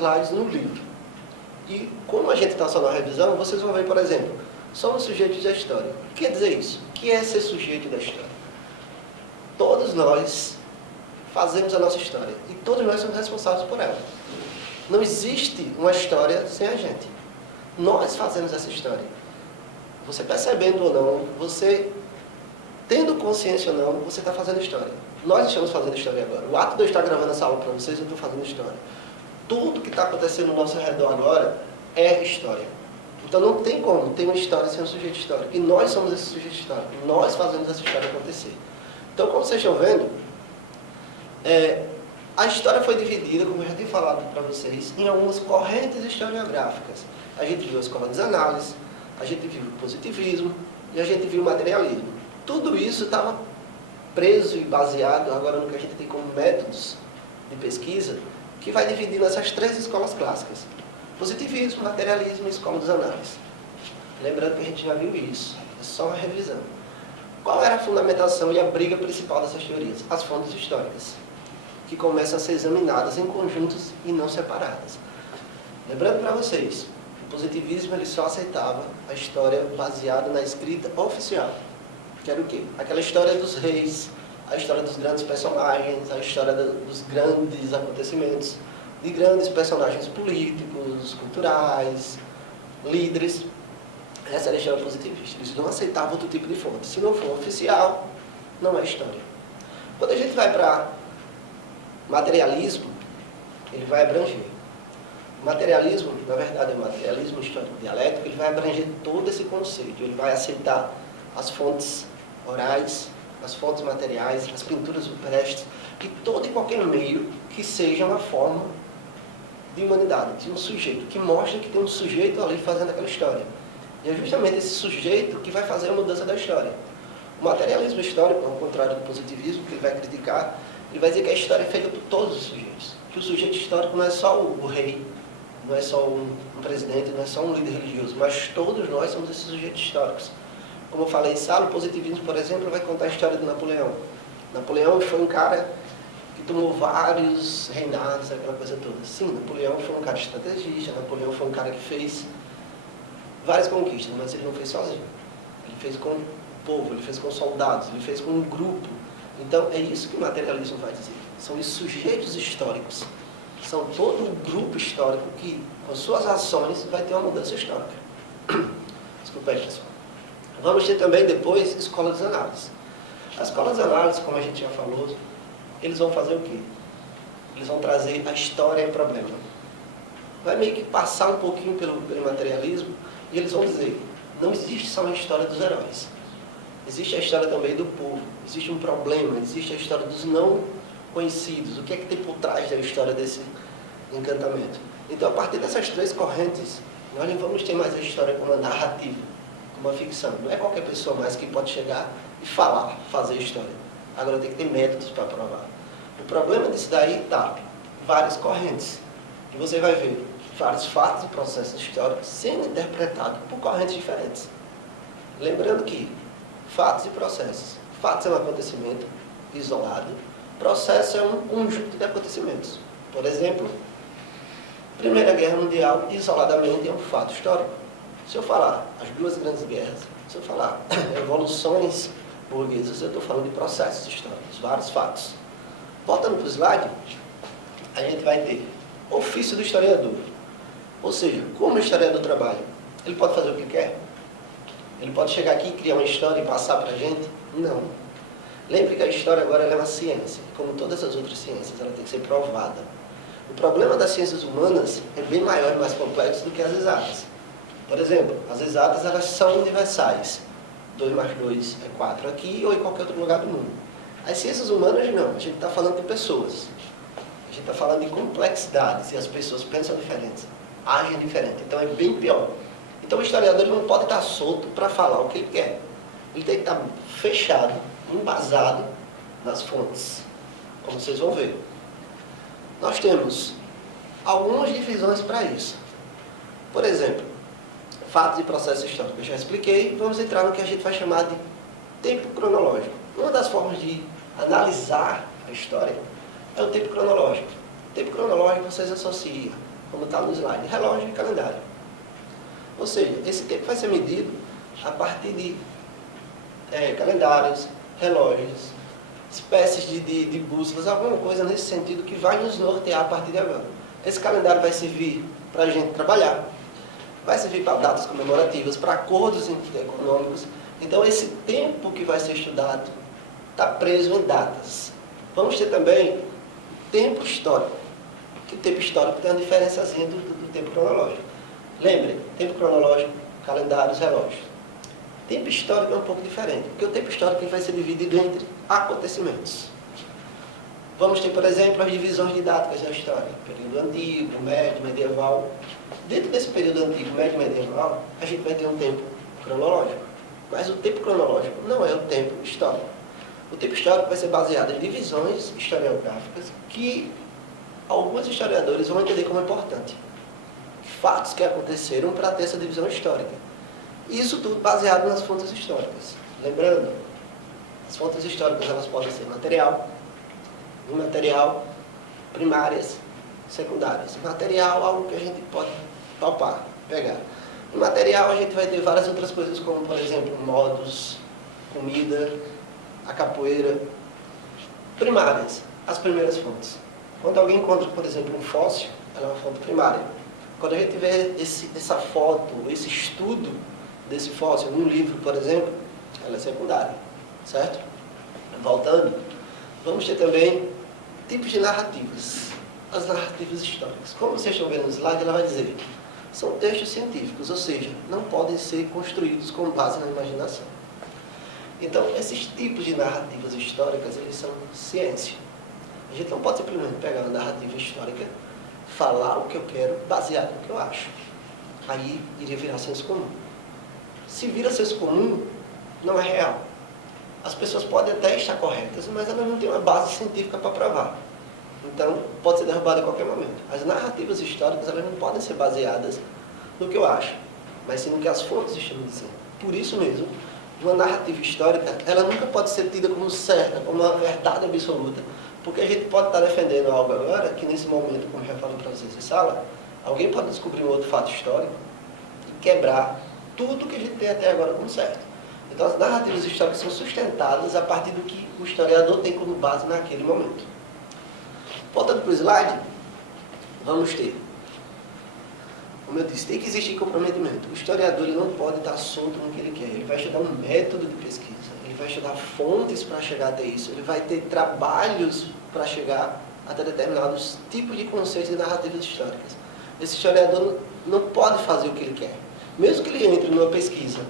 slides no livro. E como a gente está só na revisão, vocês vão ver, por exemplo, somos sujeitos da história. O que quer dizer isso? O que é ser sujeito da história? Todos nós fazemos a nossa história e todos nós somos responsáveis por ela. Não existe uma história sem a gente. Nós fazemos essa história. Você percebendo ou não, você tendo consciência ou não, você está fazendo história. Nós estamos fazendo história agora. O ato de eu estar gravando essa aula para vocês, eu estou fazendo história. Tudo que está acontecendo no nosso redor agora é história. Então não tem como ter uma história sem um sujeito histórico. E nós somos esse sujeito histórico. Nós fazemos essa história acontecer. Então, como vocês estão vendo, a história foi dividida, como eu já tinha falado para vocês, em algumas correntes historiográficas. A gente viu a escola de análise, a gente viu o positivismo e a gente viu o materialismo. Tudo isso estava preso e baseado agora no que a gente tem como métodos de pesquisa, que vai dividir nessas três escolas clássicas: positivismo, materialismo e escola dos análises. Lembrando que a gente já viu isso, é só uma revisão. Qual era a fundamentação e a briga principal dessas teorias? As fontes históricas, que começam a ser examinadas em conjuntos e não separadas. Lembrando para vocês, o positivismo ele só aceitava a história baseada na escrita oficial. Que era o quê? Aquela história dos reis, a história dos grandes personagens, a história dos grandes acontecimentos, de grandes personagens políticos, culturais, líderes. Essa era a história positivista. Eles não aceitavam outro tipo de fonte. Se não for oficial, não é história. Quando a gente vai para materialismo, ele vai abranger. O materialismo, na verdade, é o materialismo histórico dialético, ele vai abranger todo esse conceito. Ele vai aceitar as fontes orais, as fontes materiais, as pinturas rupestres, e todo e qualquer meio que seja uma forma de humanidade, de um sujeito, que mostra que tem um sujeito ali fazendo aquela história. E é justamente esse sujeito que vai fazer a mudança da história. O materialismo histórico, ao contrário do positivismo, que ele vai criticar, ele vai dizer que a história é feita por todos os sujeitos. Que o sujeito histórico não é só o rei, não é só um presidente, não é só um líder religioso, mas todos nós somos esses sujeitos históricos. Como eu falei, o positivismo, por exemplo, vai contar a história de Napoleão. Napoleão foi um cara que tomou vários reinados, aquela coisa toda. Sim, Napoleão foi um cara estrategista, Napoleão foi um cara que fez várias conquistas, mas ele não fez sozinho. Ele fez com o povo, ele fez com soldados, ele fez com um grupo. Então, é isso que o materialismo vai dizer. São os sujeitos históricos. São todo um grupo histórico que, com suas ações, vai ter uma mudança histórica. Desculpa aí, pessoal. Vamos ter também, depois, escola dos análises. A escola dos análises, como a gente já falou, eles vão fazer o quê? Eles vão trazer a história e o problema. Vai meio que passar um pouquinho pelo materialismo, e eles vão dizer, não existe só a história dos heróis. Existe a história também do povo. Existe um problema, existe a história dos não conhecidos. O que é que tem por trás da história desse encantamento? Então, a partir dessas três correntes, nós não vamos ter mais a história como uma narrativa, como uma ficção. Não é qualquer pessoa mais que pode chegar e falar, fazer história. Agora tem que ter métodos para provar. O problema disso daí está várias correntes. E você vai ver vários fatos e processos históricos sendo interpretados por correntes diferentes. Lembrando que fatos e processos. Fatos é um acontecimento isolado. Processo é um conjunto de acontecimentos. Por exemplo, Primeira Guerra Mundial, isoladamente, é um fato histórico. Se eu falar as duas grandes guerras, se eu falar revoluções burguesas, eu estou falando de processos históricos, vários fatos. Voltando para o slide, a gente vai ter ofício do historiador. Ou seja, como o historiador trabalha? Ele pode fazer o que quer? Ele pode chegar aqui e criar uma história e passar para a gente? Não. Lembre que a história agora é uma ciência. Como todas as outras ciências, ela tem que ser provada. O problema das ciências humanas é bem maior e mais complexo do que as exatas. Por exemplo, as exatas elas são universais. 2 mais 2 é 4 aqui ou em qualquer outro lugar do mundo. As ciências humanas não. A gente está falando de pessoas. A gente está falando de complexidades e as pessoas pensam diferentes, agem diferente. Então é bem pior. Então o historiador não pode estar solto para falar o que ele quer. Ele tem que estar fechado, embasado nas fontes, como vocês vão ver. Nós temos algumas divisões para isso. Por exemplo, fatos e processos históricos. Eu já expliquei, vamos entrar no que a gente vai chamar de tempo cronológico. Uma das formas de analisar a história é o tempo cronológico. O tempo cronológico vocês associam como está no slide, relógio e calendário. Ou seja, esse tempo vai ser medido a partir de calendários, relógios, espécies de bússolas, alguma coisa nesse sentido que vai nos nortear a partir de agora. Esse calendário vai servir para a gente trabalhar, vai servir para datas comemorativas, para acordos econômicos. Então, esse tempo que vai ser estudado está preso em datas. Vamos ter também tempo histórico, que o tempo histórico tem uma diferençazinha do tempo cronológico. Lembre, tempo cronológico, calendários, relógios. Tempo histórico é um pouco diferente, porque o tempo histórico vai ser dividido entre acontecimentos. Vamos ter, por exemplo, as divisões didáticas da história. Período antigo, médio, medieval. Dentro desse período antigo, médio e medieval, a gente vai ter um tempo cronológico. Mas o tempo cronológico não é o tempo histórico. O tempo histórico vai ser baseado em divisões historiográficas que alguns historiadores vão entender como importante. Fatos que aconteceram para ter essa divisão histórica. Isso tudo baseado nas fontes históricas. Lembrando, as fontes históricas elas podem ser material, imaterial, primárias, secundárias. Material, algo que a gente pode palpar, pegar. Imaterial, a gente vai ter várias outras coisas, como, por exemplo, modos, comida, a capoeira. Primárias, as primeiras fontes. Quando alguém encontra, por exemplo, um fóssil, ela é uma fonte primária. Quando a gente vê essa foto, esse estudo desse fóssil num livro, por exemplo, ela é secundária, certo? Voltando, vamos ter também tipos de narrativas. As narrativas históricas. Como vocês estão vendo no slide, ela vai dizer, são textos científicos, ou seja, não podem ser construídos com base na imaginação. Então, esses tipos de narrativas históricas, eles são ciência. A gente não pode simplesmente pegar uma narrativa histórica, falar o que eu quero, baseado no que eu acho. Aí iria virar senso comum. Se vira senso comum, não é real. As pessoas podem até estar corretas, mas elas não têm uma base científica para provar. Então, pode ser derrubada a qualquer momento. As narrativas históricas, elas não podem ser baseadas no que eu acho, mas sim no que as fontes estão dizendo. Por isso mesmo, uma narrativa histórica, ela nunca pode ser tida como certa, como uma verdade absoluta, porque a gente pode estar defendendo algo agora, que nesse momento, como já falei para vocês em sala, alguém pode descobrir um outro fato histórico e quebrar tudo que a gente tem até agora como certo. Então, as narrativas históricas são sustentadas a partir do que o historiador tem como base naquele momento. Voltando para o slide, vamos ter, como eu disse, tem que existir comprometimento. O historiador ele não pode estar solto no que ele quer. Ele vai estudar um método de pesquisa, ele vai estudar fontes para chegar até isso, ele vai ter trabalhos para chegar até determinados tipos de conceitos e narrativas históricas. Esse historiador não pode fazer o que ele quer. Mesmo que ele entre numa pesquisa,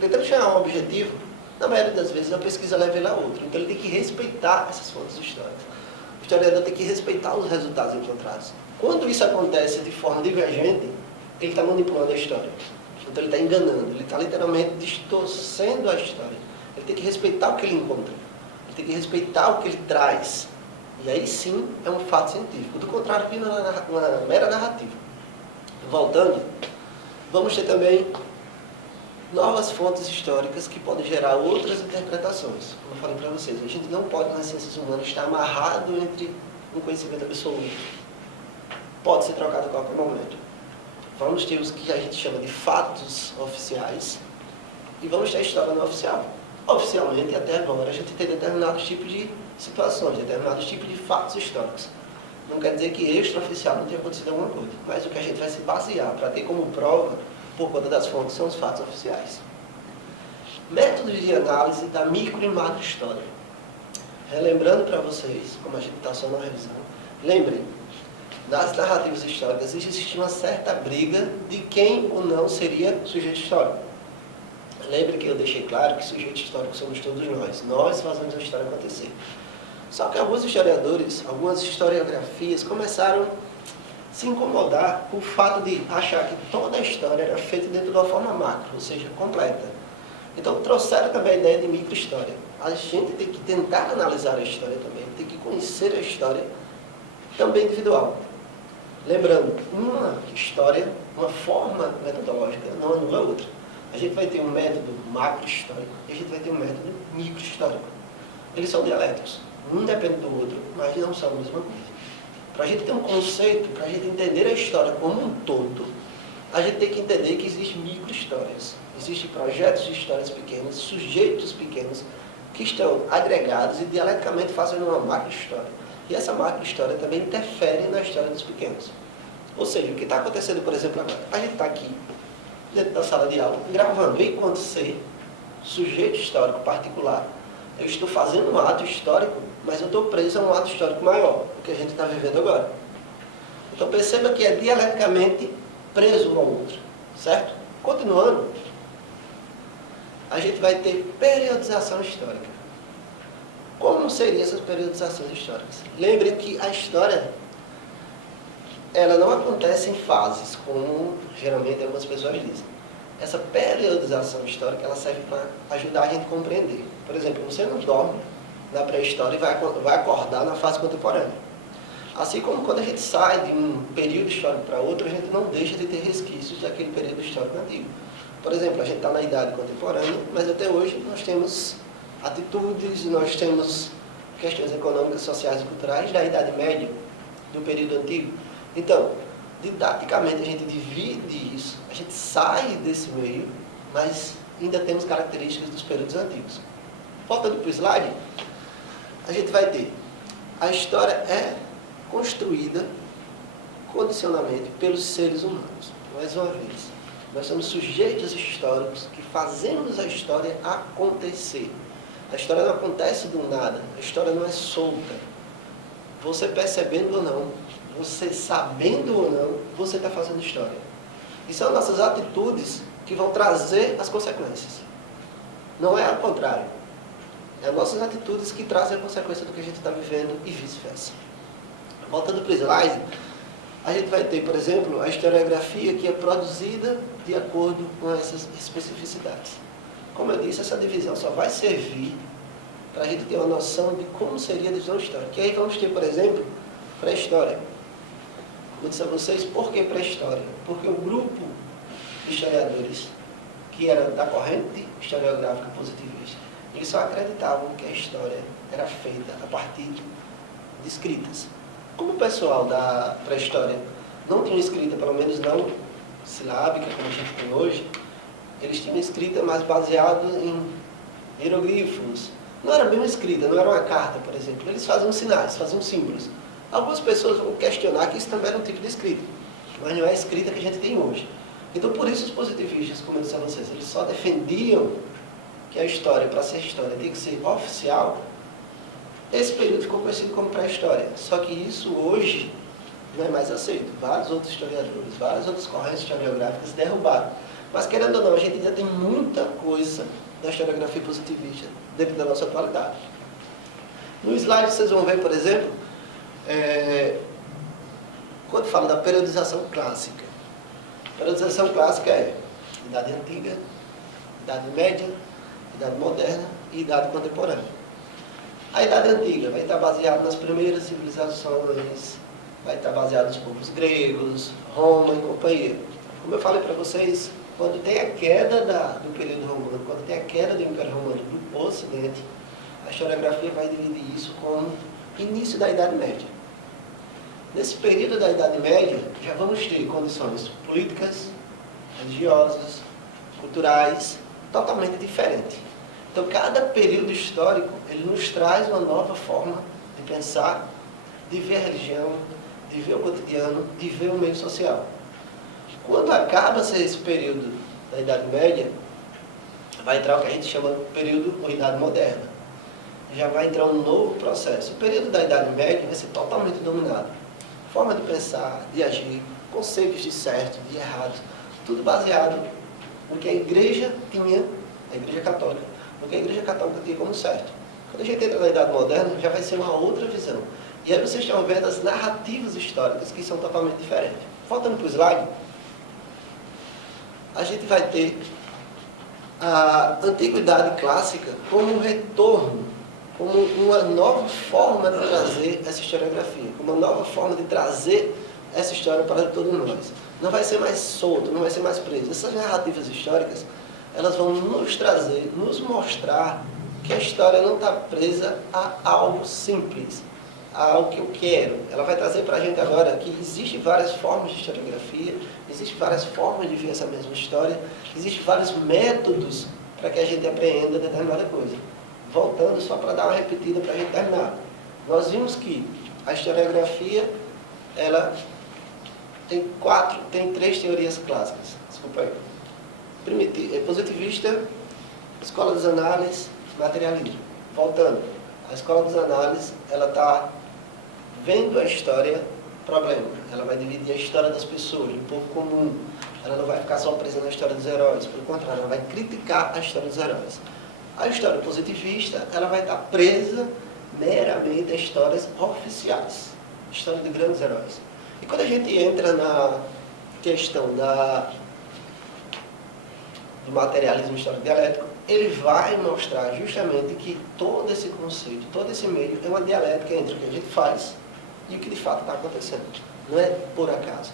tentando chegar a um objetivo, na maioria das vezes a pesquisa leva ele a outro. Então ele tem que respeitar essas fontes históricas. O historiador tem que respeitar os resultados encontrados. Quando isso acontece de forma divergente, ele está manipulando a história. Então ele está enganando, ele está literalmente distorcendo a história. Ele tem que respeitar o que ele encontra. Ele tem que respeitar o que ele traz. E aí sim é um fato científico. Do contrário, vira uma mera narrativa. Voltando, vamos ter também novas fontes históricas que podem gerar outras interpretações. Como eu falei para vocês, a gente não pode nas ciências humanas estar amarrado entre um conhecimento absoluto. Pode ser trocado a qualquer momento. Vamos ter os que a gente chama de fatos oficiais e vamos ter a história não oficial. Oficialmente, até agora, a gente tem determinados tipos de situações, determinados tipos de fatos históricos. Não quer dizer que extraoficial não tenha acontecido alguma coisa, mas o que a gente vai se basear para ter como prova, por conta das fontes, são os fatos oficiais. Métodos de análise da micro e macro história. Relembrando para vocês, como a gente está só na revisão, lembrem, nas narrativas históricas existe uma certa briga de quem ou não seria sujeito histórico. Lembre que eu deixei claro que sujeitos históricos somos todos nós. Nós fazemos a história acontecer. Só que alguns historiadores, algumas historiografias começaram a se incomodar com o fato de achar que toda a história era feita dentro de uma forma macro, ou seja, completa. Então trouxeram também a ideia de micro-história. A gente tem que tentar analisar a história também, tem que conhecer a história também individual. Lembrando, uma história, uma forma metodológica não anula a outra. A gente vai ter um método macro-histórico e a gente vai ter um método micro-histórico. Eles são dialéticos. Um depende do outro, mas não são a mesma coisa. Para a gente ter um conceito, para a gente entender a história como um todo, a gente tem que entender que existem micro-histórias. Existem projetos de histórias pequenas, sujeitos pequenos, que estão agregados e dialeticamente fazendo uma macro-história. E essa macro-história também interfere na história dos pequenos. Ou seja, o que está acontecendo, por exemplo, agora? A gente está aqui, dentro da sala de aula, gravando enquanto ser sujeito histórico particular. Eu estou fazendo um ato histórico, mas eu estou preso a um ato histórico maior, o que a gente está vivendo agora. Então perceba que é dialeticamente preso um ao outro, certo? Continuando, a gente vai ter periodização histórica. Como seriam essas periodizações históricas? Lembrem que a história, ela não acontece em fases, como geralmente algumas pessoas dizem. Essa periodização histórica, ela serve para ajudar a gente a compreender. Por exemplo, você não dorme na pré-história e vai acordar na fase contemporânea. Assim como quando a gente sai de um período histórico para outro, a gente não deixa de ter resquícios daquele período histórico antigo. Por exemplo, a gente está na idade contemporânea, mas até hoje nós temos atitudes, nós temos questões econômicas, sociais e culturais da Idade Média, do período antigo. Então, didaticamente a gente divide isso, a gente sai desse meio, mas ainda temos características dos períodos antigos. Voltando para o slide, a gente vai ter, a história é construída condicionalmente pelos seres humanos. Mais uma vez, nós somos sujeitos históricos que fazemos a história acontecer. A história não acontece do nada, a história não é solta. Você percebendo ou não, você sabendo ou não, você está fazendo história. E são nossas atitudes que vão trazer as consequências. Não é ao contrário. É as nossas atitudes que trazem a consequência do que a gente está vivendo e vice-versa. Voltando para o slide, a gente vai ter, por exemplo, a historiografia que é produzida de acordo com essas especificidades. Como eu disse, essa divisão só vai servir para a gente ter uma noção de como seria a divisão histórica. E aí vamos ter, por exemplo, pré-história. Vou dizer a vocês por que pré-história. Porque o grupo de historiadores, que era da corrente historiográfica positivista, eles só acreditavam que a história era feita a partir de escritas. Como o pessoal da pré-história não tinha escrita, pelo menos não silábica, como a gente tem hoje, eles tinham escrita mais baseado em hieroglifos. Não era bem uma escrita, não era uma carta, por exemplo. Eles faziam sinais, faziam símbolos. Algumas pessoas vão questionar que isso também era um tipo de escrita, mas não é a escrita que a gente tem hoje. Então, por isso os positivistas, como eu disse a vocês, eles só defendiam que a história, para ser história, tem que ser oficial. Esse período ficou conhecido como pré-história. Só que isso hoje não é mais aceito. Vários outros historiadores, várias outras correntes historiográficas derrubaram. Mas, querendo ou não, a gente ainda tem muita coisa da historiografia positivista dentro da nossa atualidade. No slide vocês vão ver, por exemplo, quando fala da periodização clássica. A periodização clássica é Idade Antiga, Idade Média, Idade Moderna e Idade Contemporânea. A Idade Antiga vai estar baseada nas primeiras civilizações, vai estar baseada nos povos gregos, Roma e companhia. Como eu falei para vocês, quando tem a queda do período romano, quando tem a queda do Império Romano do Ocidente, a historiografia vai dividir isso como início da Idade Média. Nesse período da Idade Média, já vamos ter condições políticas, religiosas, culturais, totalmente diferentes. Então, cada período histórico, ele nos traz uma nova forma de pensar, de ver a religião, de ver o cotidiano, de ver o meio social. Quando acaba-se esse período da Idade Média, vai entrar o que a gente chama de período ou Idade Moderna. Já vai entrar um novo processo. O período da Idade Média vai ser totalmente dominado. Forma de pensar, de agir, conceitos de certo, de errado, tudo baseado no que a Igreja tinha, a Igreja Católica, no que a Igreja Católica tinha como certo. Quando a gente entra na Idade Moderna, já vai ser uma outra visão. E aí vocês estão vendo as narrativas históricas que são totalmente diferentes. Voltando para o slide, a gente vai ter a Antiguidade Clássica como um retorno, como uma nova forma de trazer essa historiografia, como uma nova forma de trazer essa história para todos nós. Não vai ser mais solto, não vai ser mais preso. Essas narrativas históricas, elas vão nos trazer, nos mostrar que a história não está presa a algo simples. ao que eu quero. Ela vai trazer para a gente agora que existem várias formas de historiografia, existem várias formas de ver essa mesma história, existem vários métodos para que a gente apreenda determinada coisa. Voltando só para dar uma repetida para a gente terminar. Nós vimos que a historiografia, ela tem três teorias clássicas. Desculpa aí. Positivista, escola das análises, materialismo. Voltando, a escola das análises, ela está vendo a história problema. Ela vai dividir a história das pessoas, do povo comum. Ela não vai ficar só presa na história dos heróis. Pelo contrário, ela vai criticar a história dos heróis. A história positivista, ela vai estar presa meramente a histórias oficiais. História de grandes heróis. E quando a gente entra na questão do materialismo histórico dialético, ele vai mostrar justamente que todo esse conceito, todo esse meio é uma dialética entre o que a gente faz e o que de fato está acontecendo. Não é por acaso.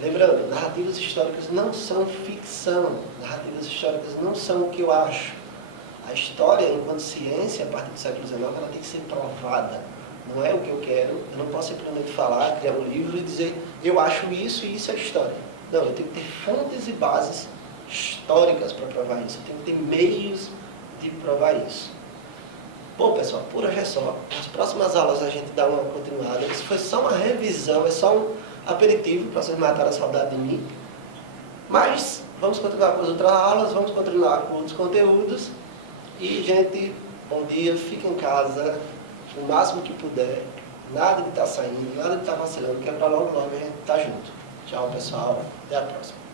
Lembrando, narrativas históricas não são ficção. Narrativas históricas não são o que eu acho. A história, enquanto ciência, a partir do século XIX, ela tem que ser provada. Não é o que eu quero. Eu não posso simplesmente falar, criar um livro e dizer eu acho isso e isso é história. Não, eu tenho que ter fontes e bases históricas para provar isso. Eu tenho que ter meios de provar isso. Bom, pessoal, por hoje é só. Nas próximas aulas a gente dá uma continuada. Isso foi só uma revisão, é só um aperitivo para vocês matarem a saudade de mim. Mas vamos continuar com as outras aulas, vamos continuar com outros conteúdos. E, gente, bom dia, fique em casa o máximo que puder. Nada de estar saindo, nada de estar vacilando, que é para logo a gente estar junto. Tchau, pessoal. Até a próxima.